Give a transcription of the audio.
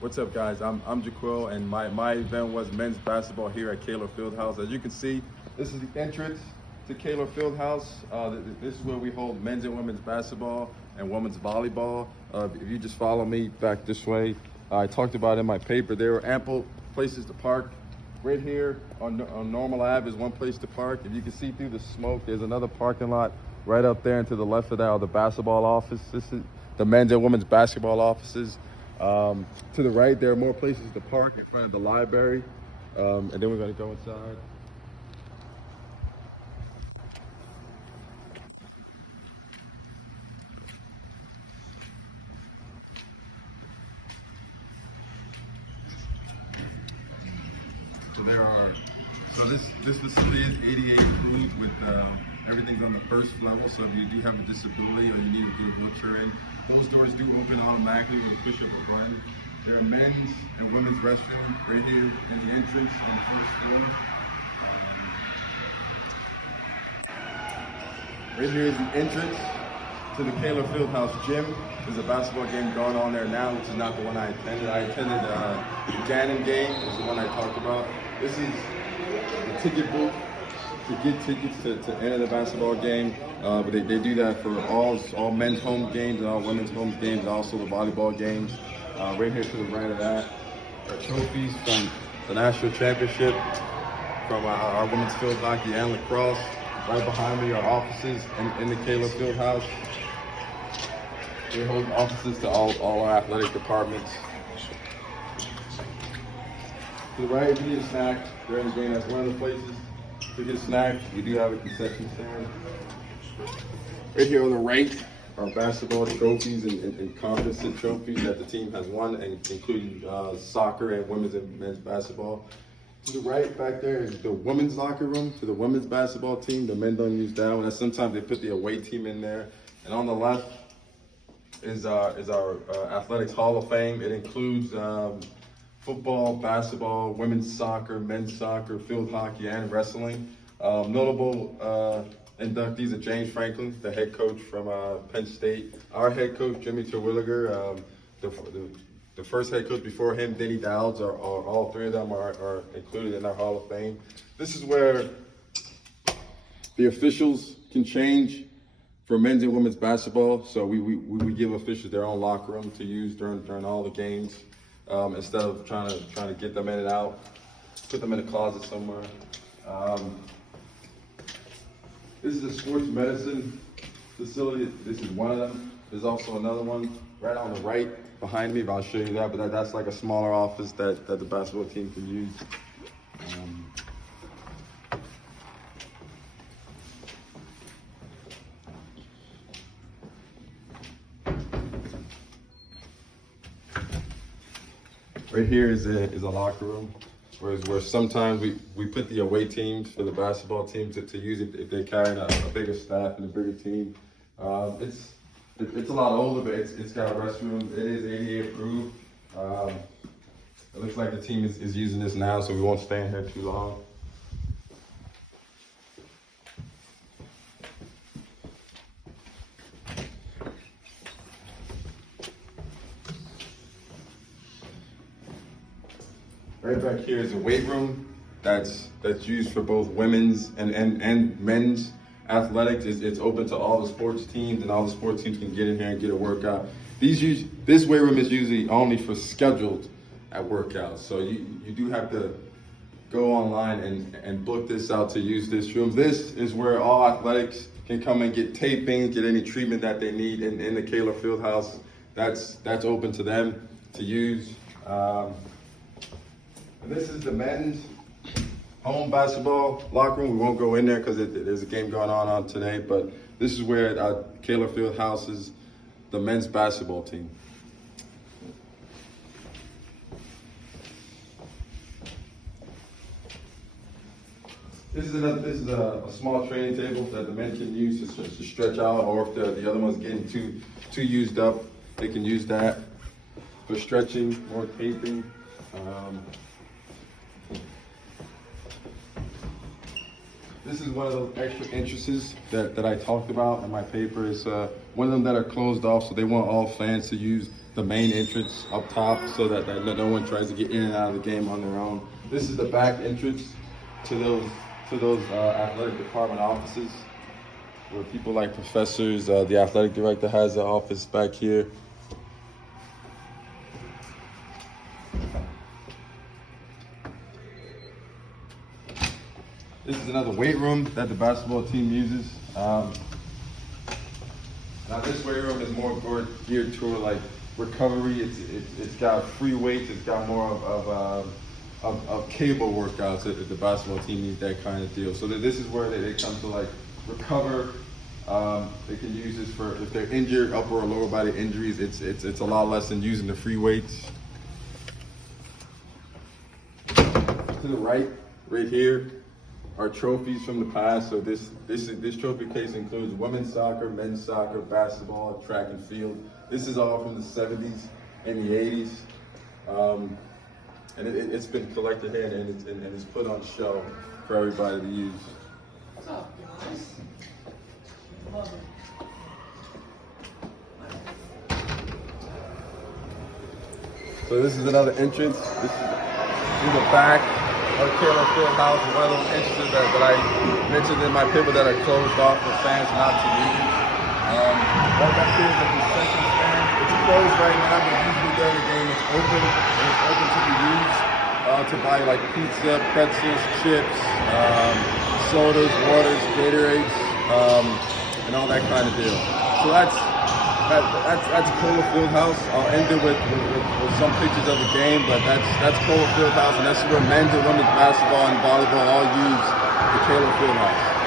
What's up, guys? I'm Jaquil, and my event was men's basketball here at Kaler Fieldhouse. As you can see, this is the entrance to Kaler Fieldhouse. This is where we hold men's and women's basketball and women's volleyball. If you just follow me back this way, I talked about in my paper, there are ample places to park. Right here on Normal Ave is one place to park. If you can see through the smoke, there's another parking lot right up there, and to the left of that are the basketball office. This is the men's and women's basketball offices. To the right, there are more places to park in front of the library. And then we're going to go inside. So this facility is ADA approved with everything's on the first level. So if you do have a disability or you need to get a wheelchair in, those doors do open automatically when you push up a button. There are men's and women's restrooms right here in the entrance on the first floor. Right here is the entrance to the Kaler Fieldhouse gym. There's a basketball game going on there now, which is not the one I attended. I attended the Gannon game, which is the one I talked about. This is the ticket booth to get tickets to enter the basketball game. But they do that for all men's home games and all women's home games, and also the volleyball games. Right here to the right of that are trophies from the national championship, from our women's field hockey and lacrosse. Right behind me are offices in the Kaler Fieldhouse. We hold offices to all our athletic departments. To the right, if you need a snack during the game, that's one of the places to get a snack. We do have a concession stand. Right here on the right are basketball trophies and competition trophies that the team has won, and including soccer and women's and men's basketball. To the right back there is the women's locker room to the women's basketball team. The men don't use that one. And sometimes they put the away team in there. And on the left is our athletics hall of fame. It includes football, basketball, women's soccer, men's soccer, field hockey, and wrestling. Notable inductees are James Franklin, the head coach from Penn State. Our head coach, Jimmy Terwilliger, the first head coach before him, Denny Dowds, are all three of them are included in our Hall of Fame. This is where the officials can change for men's and women's basketball. So we give officials their own locker room to use during all the games, instead of trying to get them in and out, put them in a closet somewhere. This is a sports medicine facility. This is one of them. There's also another one right on the right behind me, but I'll show you that. But that's like a smaller office that the basketball team can use. Right here is a locker room, where sometimes we put the away teams for the basketball teams to use it if they're carrying a bigger staff and a bigger team. It's a lot older, but it's got a restroom. It is ADA approved. It looks like the team is using this now, so we won't stay in here too long. Right back here is a weight room that's used for both women's and men's athletics. It's open to all the sports teams, and all the sports teams can get in here and get a workout. This weight room is usually only for scheduled at workouts, so you do have to go online and book this out to use this room. This is where all athletics can come and get taping, get any treatment that they need in the Kaler Fieldhouse. That's open to them to use. And this is the men's home basketball locker room. We won't go in there because there's a game going on today, but this is where Kaler Field houses the men's basketball team. This is a small training table that the men can use to stretch out, or if the other one's getting too used up, they can use that for stretching or taping. This is one of those extra entrances that I talked about in my paper. It's one of them that are closed off, so they want all fans to use the the main entrance up top so that no one tries to get in and out of the game on their own. This is the back entrance to those athletic department offices where people like professors, the athletic director has the office back here. This is another weight room that the basketball team uses. Now this weight room is more geared toward like recovery. It's got free weights. It's got more of cable workouts. If the basketball team needs that kind of deal. So this is where they come to like recover. They can use this for if they're injured, upper or lower body injuries. It's a lot less than using the free weights. To the right here, are trophies from the past. So this trophy case includes women's soccer, men's soccer, basketball, track and field. This is all from the 70s and the 80s. And it's been collected here and it's put on show for everybody to use. What's up, guys? Love it. So this is another entrance. This is in the back of Taylor Field House, one of those entrances that I mentioned in my paper that are closed off for fans not to use. Right back here is the concession stand. It's closed right now, but usually during the game it's open, and it's open to be used to buy like pizza, pretzels, chips, sodas, waters, Gatorades, and all that kind of deal. So that's Kohler Fieldhouse. I'll end it with some pictures of the game, but that's Kohler Fieldhouse, and that's where men's and women's basketball and volleyball all use the Kohler Fieldhouse.